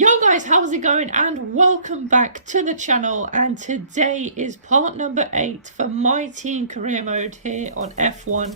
Yo guys, how's it going? And welcome back to the channel. And today is part number 8 for my team career mode here on F1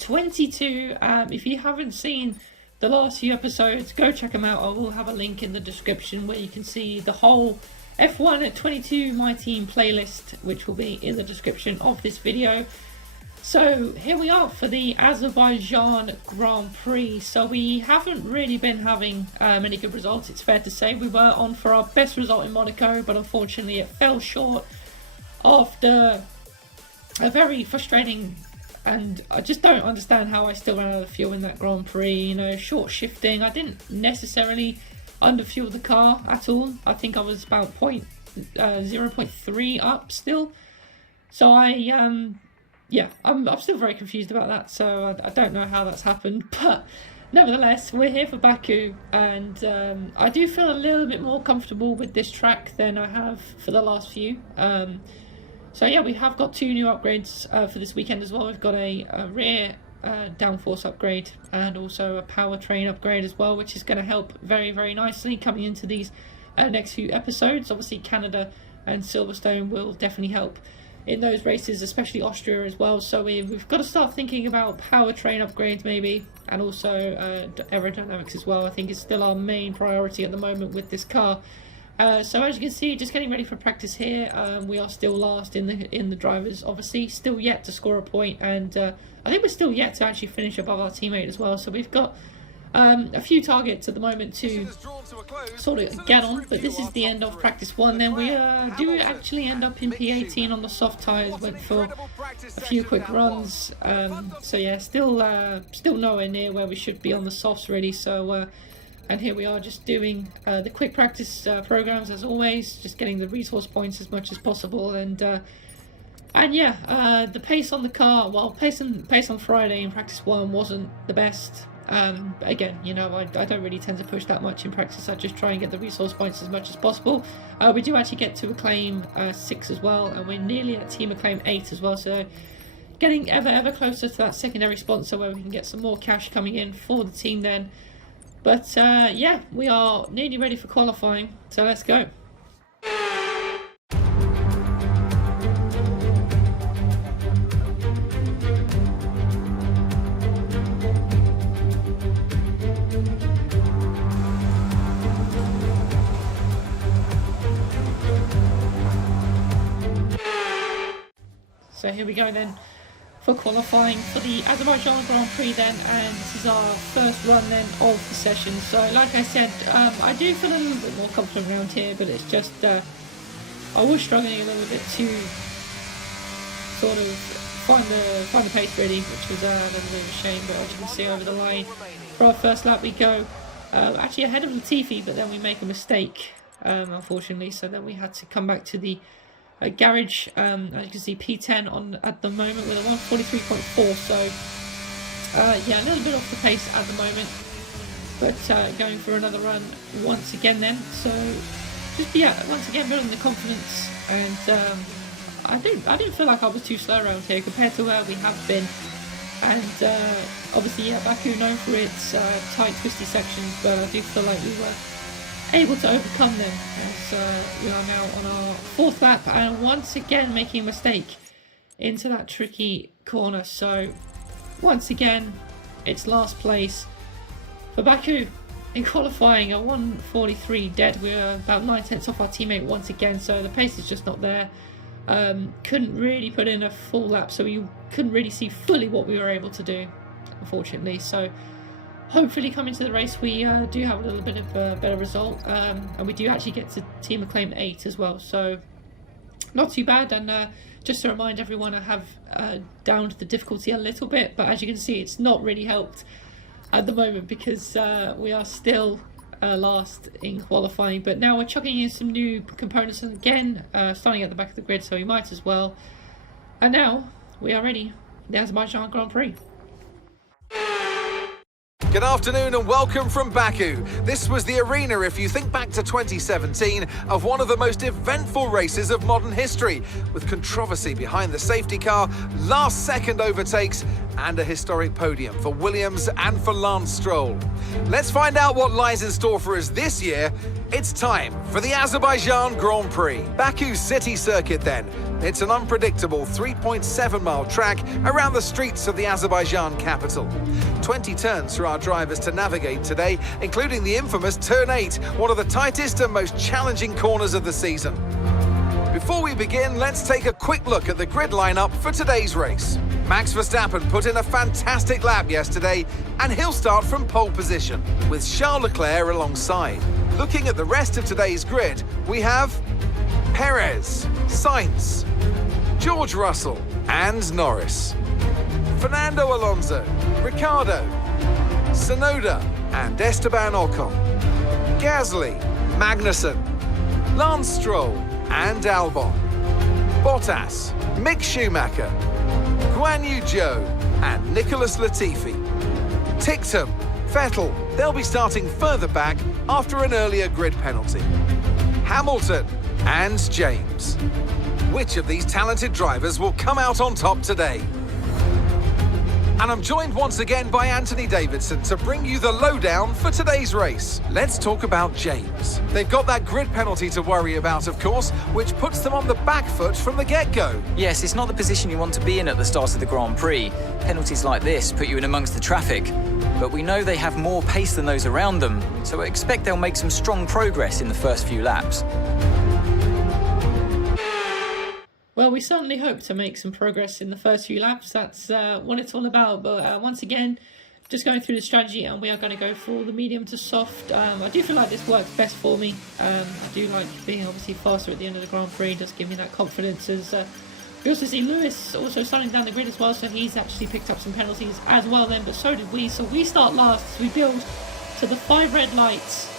22. If you haven't seen the last few episodes, go check them out. I will have a link in the description where you can see the whole F1 at 22 my team playlist, which will be in the description of this video. So here we are for the Azerbaijan Grand Prix. So we haven't really been having many good results, it's fair to say. We were on for our best result in Monaco, but unfortunately it fell short after a very frustrating, and I just don't understand how I still ran out of fuel in that Grand Prix. You know, short shifting. I didn't necessarily underfuel the car at all. I think I was about 0.3 up still. So yeah, I'm still very confused about that, so I don't know how that's happened, but nevertheless, we're here for Baku, and I do feel a little bit more comfortable with this track than I have for the last few. So yeah, we have got 2 new upgrades for this weekend as well. We've got a rear downforce upgrade and also a powertrain upgrade as well, which is going to help very, very nicely coming into these next few episodes. Obviously, Canada and Silverstone will definitely help in those races, especially Austria as well. So we've got to start thinking about powertrain upgrades maybe, and also aerodynamics as well. I think it's still our main priority at the moment with this car. So as you can see, just getting ready for practice here. We are still last in the drivers, obviously, still yet to score a point, and I think we're still yet to actually finish above our teammate as well. So we've got a few targets at the moment to sort of get on, but this is the end of practice 1. Then we do actually end up in P18 on the soft tyres. Went for a few quick runs, so yeah, still nowhere near where we should be on the softs really. So and here we are just doing the quick practice programs as always, just getting the resource points as much as possible. And yeah, the pace on the car, well, pace on Friday in practice 1 wasn't the best. Again, you know, I don't really tend to push that much in practice. I just try and get the resource points as much as possible. We do actually get to Acclaim 6 as well, and we're nearly at Team Acclaim 8 as well, so getting ever closer to that secondary sponsor where we can get some more cash coming in for the team then. But yeah, we are nearly ready for qualifying, so let's go. So here we go then for qualifying for the Azerbaijan Grand Prix then, and this is our first run then of the session. So like I said, I do feel a little bit more confident around here, but it's just I was struggling a little bit to sort of find the pace really, which was a little bit of a shame. But as you can see over the line for our first lap, we go actually ahead of Latifi, but then we make a mistake unfortunately, so then we had to come back to the garage. As you can see, P10 on at the moment with a 143.4, so yeah, a little bit off the pace at the moment, but going for another run once again then. So just, yeah, once again building the confidence, and I didn't feel like I was too slow around here compared to where we have been. And obviously, yeah, Baku known for its tight twisty sections, but I do feel like we were able to overcome them, as we are now on our 4th lap, and once again making a mistake into that tricky corner. So once again, it's last place for Baku in qualifying, a 143 dead. We're about 9 tenths off our teammate once again, so the pace is just not there. Couldn't really put in a full lap, so you couldn't really see fully what we were able to do, unfortunately. So hopefully coming to the race we do have a little bit of a better result, and we do actually get to Team Acclaim 8 as well, so not too bad. And just to remind everyone, I have downed the difficulty a little bit, but as you can see, it's not really helped at the moment because we are still last in qualifying. But now we're chucking in some new components again, starting at the back of the grid, so we might as well. And now we are ready for the Azerbaijan Grand Prix. Good afternoon and welcome from Baku. This was the arena, if you think back to 2017, of one of the most eventful races of modern history, with controversy behind the safety car, last-second overtakes and a historic podium for Williams and for Lance Stroll. Let's find out what lies in store for us this year. It's time for the Azerbaijan Grand Prix. Baku City Circuit then. It's an unpredictable 3.7-mile track around the streets of the Azerbaijan capital. 20 turns for our drivers to navigate today, including the infamous Turn 8, one of the tightest and most challenging corners of the season. Before we begin, let's take a quick look at the grid lineup for today's race. Max Verstappen put in a fantastic lap yesterday, and he'll start from pole position, with Charles Leclerc alongside. Looking at the rest of today's grid, we have Perez, Sainz, George Russell and Norris, Fernando Alonso, Ricciardo, Tsunoda and Esteban Ocon, Gasly, Magnussen, Lance Stroll and Albon, Bottas, Mick Schumacher, Guan Yu Zhou and Nicholas Latifi, Ticktum, Vettel, they'll be starting further back after an earlier grid penalty, Hamilton and James. Which of these talented drivers will come out on top today? And I'm joined once again by Anthony Davidson to bring you the lowdown for today's race. Let's talk about James. They've got that grid penalty to worry about, of course, which puts them on the back foot from the get-go. Yes, it's not the position you want to be in at the start of the Grand Prix. Penalties like this put you in amongst the traffic. But we know they have more pace than those around them, so I expect they'll make some strong progress in the first few laps. Well, we certainly hope to make some progress in the first few laps. That's what it's all about. But once again, just going through the strategy, and we are going to go for the medium to soft. I do feel like this works best for me. I do like being obviously faster at the end of the Grand Prix. It does give me that confidence. As we also see Lewis also starting down the grid as well, so he's actually picked up some penalties as well then, but so did we. So we start last. We build to the 5 red lights.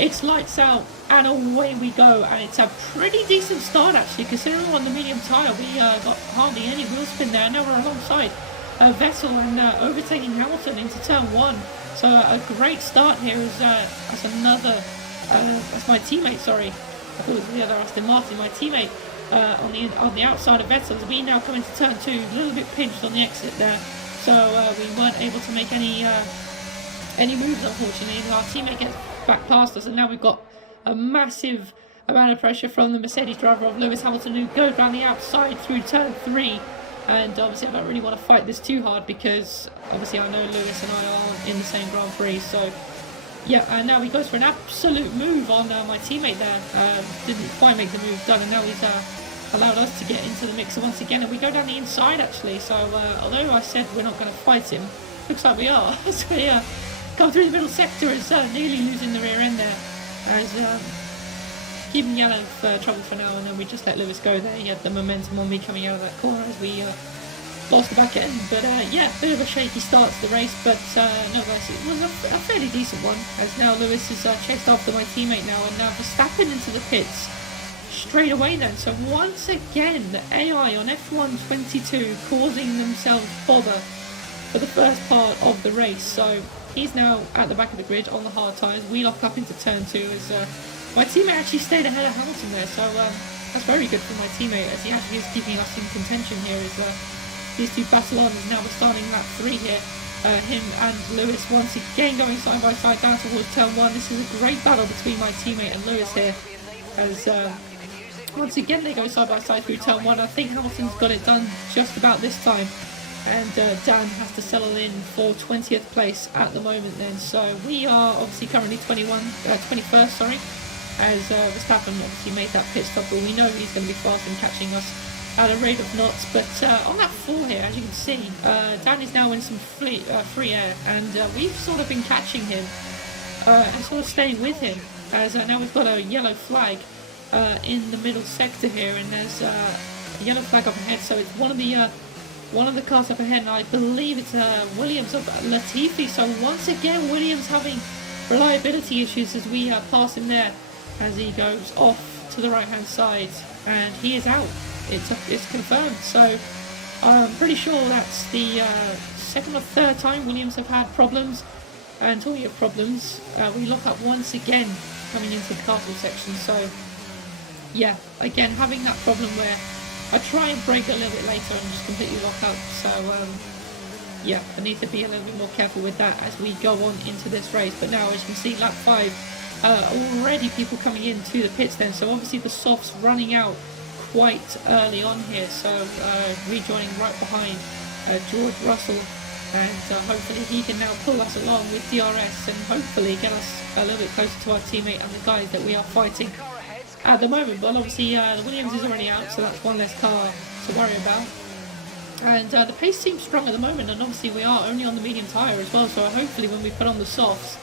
It's lights out and away we go, and it's a pretty decent start actually, considering on the medium tyre we got hardly any wheel spin there. Now we're alongside Vettel and overtaking Hamilton into turn 1. So a great start here as another, that's my teammate, sorry, I thought it was the other Aston Martin, my teammate on the outside of Vettel, as we now come into turn 2, a little bit pinched on the exit there, so we weren't able to make any moves unfortunately. Our teammate gets back past us, and now we've got a massive amount of pressure from the Mercedes driver of Lewis Hamilton, who goes down the outside through turn 3, and obviously I don't really want to fight this too hard because obviously I know Lewis and I aren't in the same Grand Prix. So yeah, and now he goes for an absolute move on my teammate there, didn't quite make the move done, and now he's allowed us to get into the mixer once again, and we go down the inside actually. So although I said we're not going to fight him, looks like we are. So yeah, come through the middle sector, is nearly losing the rear end there, as keeping yellow for trouble for now, and then we just let Lewis go there. He had the momentum on me coming out of that corner as we lost the back end. But yeah, bit of a shaky start to the race, but nonetheless it was a fairly decent one, as now Lewis is chased after my teammate now, and now Verstappen into the pits straight away then. So once again the AI on F1 22 causing themselves bother for the first part of the race. So he's now at the back of the grid on the hard tyres. We lock up into turn 2 as my teammate actually stayed ahead of Hamilton there. So that's very good for my teammate, as he actually is keeping us in contention here. As these two battle on, as now we're starting lap 3 here. Him and Lewis once again going side by side down towards turn 1. This is a great battle between my teammate and Lewis here, as once again they go side by side through turn 1. I think Hamilton's got it done just about this time, and Dan has to settle in for 20th place at the moment then. So we are obviously currently 21st, sorry, as Verstappen obviously made that pit stop, but we know he's going to be fast and catching us at a rate of knots. But on that 4 here, as you can see, Dan is now in some free air, and we've sort of been catching him and sort of staying with him, as now we've got a yellow flag in the middle sector here, and there's a yellow flag up ahead, so it's one of the cars up ahead, and I believe it's Williams of Latifi. So once again Williams having reliability issues as we pass him there, as he goes off to the right hand side, and he is out. It's confirmed. So I'm pretty sure that's the second or third time Williams have had problems. And talking of problems, we lock up once again coming into the castle section. So yeah, again having that problem where I try and brake a little bit later and just completely lock up. So yeah, I need to be a little bit more careful with that as we go on into this race. But now, as you can see, lap 5, already people coming into the pits then. So obviously the softs running out quite early on here. So rejoining right behind George Russell. And hopefully he can now pull us along with DRS and hopefully get us a little bit closer to our teammate and the guys that we are fighting at the moment. But obviously the Williams is already out, so that's one less car to worry about. And the pace seems strong at the moment, and obviously we are only on the medium tyre as well, so hopefully when we put on the softs,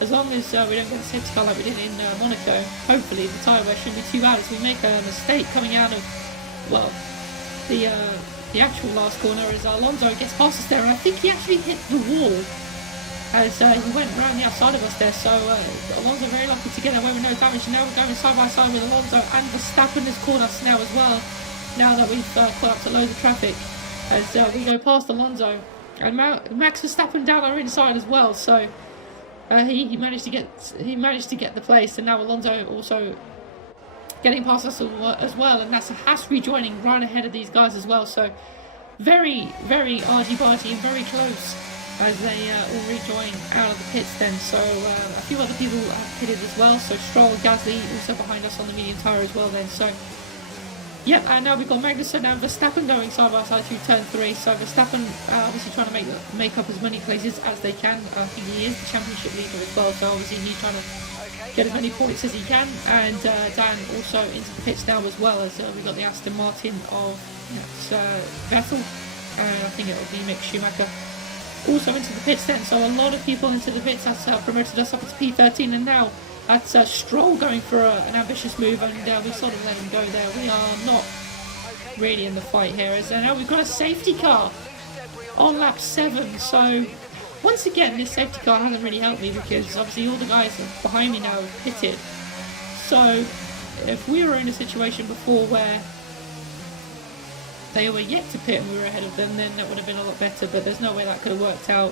as long as we don't get a safety car like we did in Monaco, hopefully the tyre wear shouldn't be too bad as we make a mistake coming out of, well, the actual last corner as Alonso gets past us there, and I think he actually hit the wall as he went around the outside of us there. So Alonso very lucky to get away with no damage. And now we're going side by side with Alonso, and Verstappen has caught us now as well, now that we've caught up to loads of traffic as we go past Alonso, and Max Verstappen down our inside as well. So he managed to get the place, and now Alonso also getting past us as well, and that's Haas rejoining right ahead of these guys as well. So very, very argy-bargy and very close as they all rejoin out of the pits then. So a few other people have pitted as well. So Stroll, Gasly also behind us on the medium tyre as well then. So yeah, and now we've got Magnussen and Verstappen going side by side through turn 3. So Verstappen obviously trying to make up as many places as they can. I think he is the championship leader as well, so obviously he's trying to get as many points as he can. And Dan also into the pits now as well, as we've got the Aston Martin of Vettel, and I think it will be Mick Schumacher also into the pits then. So a lot of people into the pits. That's promoted us up to P13, and now that's Stroll going for an ambitious move, and we sort of let him go there. We are not really in the fight here, as now we've got a safety car on lap 7. So once again, this safety car hasn't really helped me, because obviously all the guys behind me now have pitted. So if we were in a situation before where they were yet to pit and we were ahead of them, then that would have been a lot better, but there's no way that could have worked out.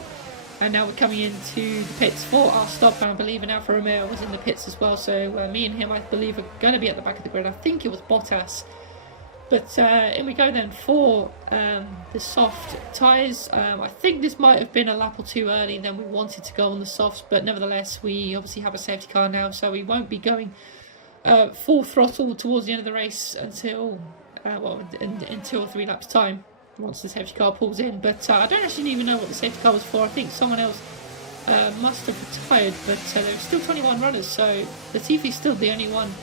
And now we're coming into the pits for our stop, and I believe and Alfa Romeo was in the pits as well. So me and him, I believe, are going to be at the back of the grid. I think it was Bottas. But in we go then for the soft tyres. I think this might have been a lap or two early than we wanted to go on the softs, but nevertheless, we obviously have a safety car now, so we won't be going full throttle towards the end of the race until, in 2 or 3 laps time, once the safety car pulls in. But I don't actually even know what the safety car was for. I think someone else must have retired, but there were still 21 runners, so Latifi's still the only one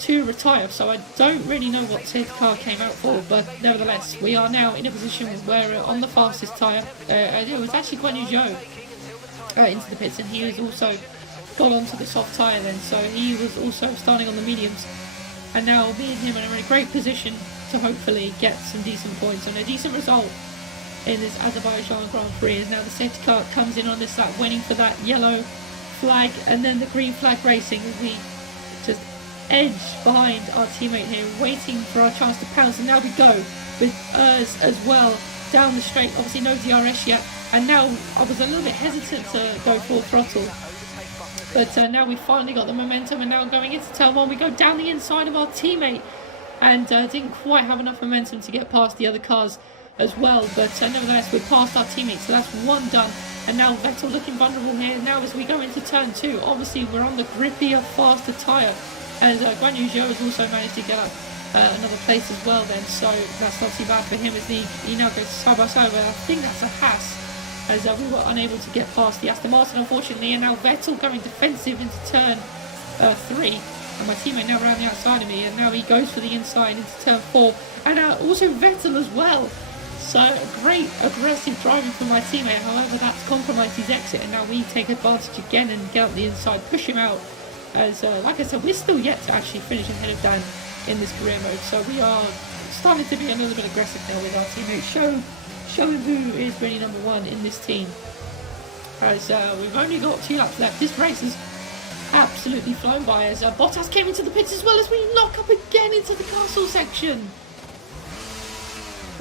to retire, so I don't really know what safety car came out for, but nevertheless, we are now in a position where we're on the fastest tyre. It was actually Guan Yu Zhou into the pits, and he was also got onto the soft tyre then, so he was also starting on the mediums, and now me and him are in a great position to hopefully get some decent points and a decent result in this Azerbaijan Grand Prix. As now the safety car comes in on this lap, waiting for that yellow flag and then the green flag racing, as we just edge behind our teammate here, waiting for our chance to pounce. And now we go with Urs as well down the straight. Obviously no DRS yet, and now I was a little bit hesitant to go full throttle, but now we've finally got the momentum, and now going into turn 1 we go down the inside of our teammate, and didn't quite have enough momentum to get past the other cars as well, but nevertheless we're past our teammate, so that's one done. And now Vettel looking vulnerable here now as we go into turn 2. Obviously we're on the grippier, faster tyre, as Guan Yu Zhou has also managed to get up another place as well then, so that's not too bad for him, as he now goes side by side with, I think that's a Haas, as we were unable to get past the Aston Martin unfortunately. And now Vettel going defensive into turn 3, and my teammate now around the outside of me, and now he goes for the inside into turn 4, and also Vettel as well. So great aggressive driving from my teammate, however that's compromised his exit, and now we take advantage again and get up the inside, push him out, as like I said, we're still yet to actually finish ahead of Dan in this career mode, so we are starting to be a little bit aggressive now with our teammate, showing who is really number 1 in this team, as we've only got 2 laps left. This race has absolutely flown by, as Bottas came into the pits as well, as we lock up again into the castle section.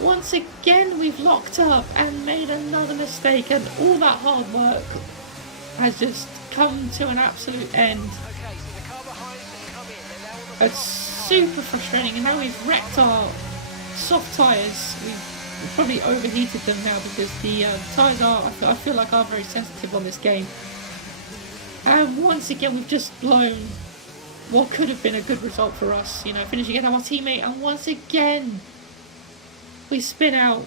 Once again we've locked up and made another mistake, and all that hard work has just come to an absolute end. It's super frustrating, and now we've wrecked our soft tyres. We've probably overheated them now because the tyres I feel like are very sensitive on this game. And once again, we've just blown what could have been a good result for us, you know, finishing ahead of our teammate, and once again we spin out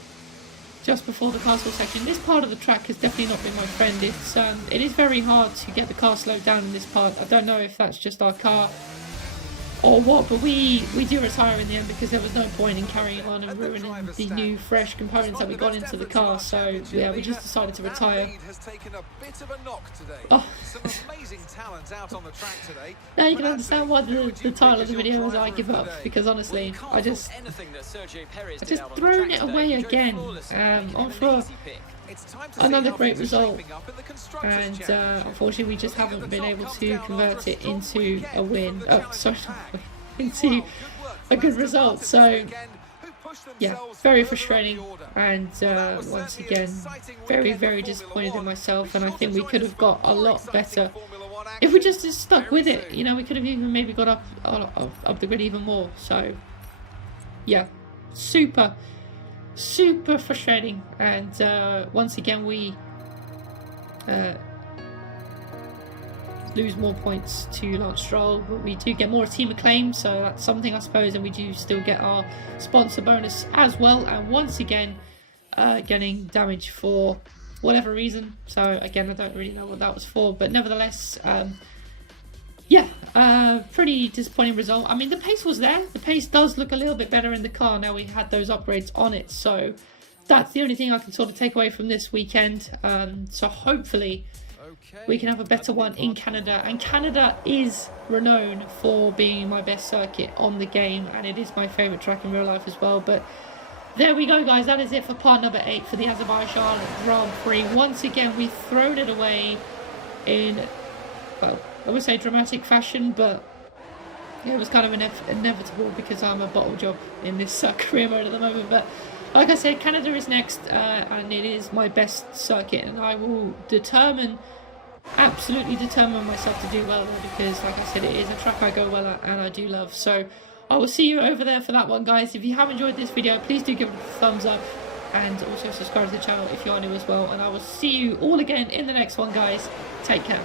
just before the castle section. This part of the track has definitely not been my friend. It is very hard to get the car slowed down in this part. I don't know if that's just our car or what, but we do retire in the end because there was no point in carrying on and ruining the new fresh components that we got into the car. So yeah, we just decided to retire. Oh. Now you can understand why the title of the video was I Give Up, because honestly I just thrown it away again. On for another great result, and unfortunately we just haven't been able to convert it into a win. Oh, sorry, into a good result. So yeah, very frustrating, and once again very disappointed in myself, and I think we could have got a lot better if we just stuck with it. You know, we could have even maybe got up the grid even more. So yeah, super frustrating, and once again we lose more points to Lance Stroll, but we do get more team acclaim, so that's something I suppose, and we do still get our sponsor bonus as well. And once again getting damage for whatever reason, so again I don't really know what that was for, but nevertheless yeah, pretty disappointing result. I mean, the pace was there. The pace does look a little bit better in the car now we had those upgrades on it. So that's the only thing I can sort of take away from this weekend. So hopefully we can have a better one in Canada. And Canada is renowned for being my best circuit on the game, and it is my favourite track in real life as well. But there we go, guys. That is it for part number 8 for the Azerbaijan Grand Prix. Once again, we've thrown it away in, well, I would say dramatic fashion, but it was kind of inevitable because I'm a bottle job in this career mode at the moment. But like I said, Canada is next, and it is my best circuit, and I will absolutely determine myself to do well there, because like I said, it is a track I go well at and I do love. So I will see you over there for that one, guys. If you have enjoyed this video, please do give it a thumbs up, and also subscribe to the channel if you are new as well, and I will see you all again in the next one, guys. Take care.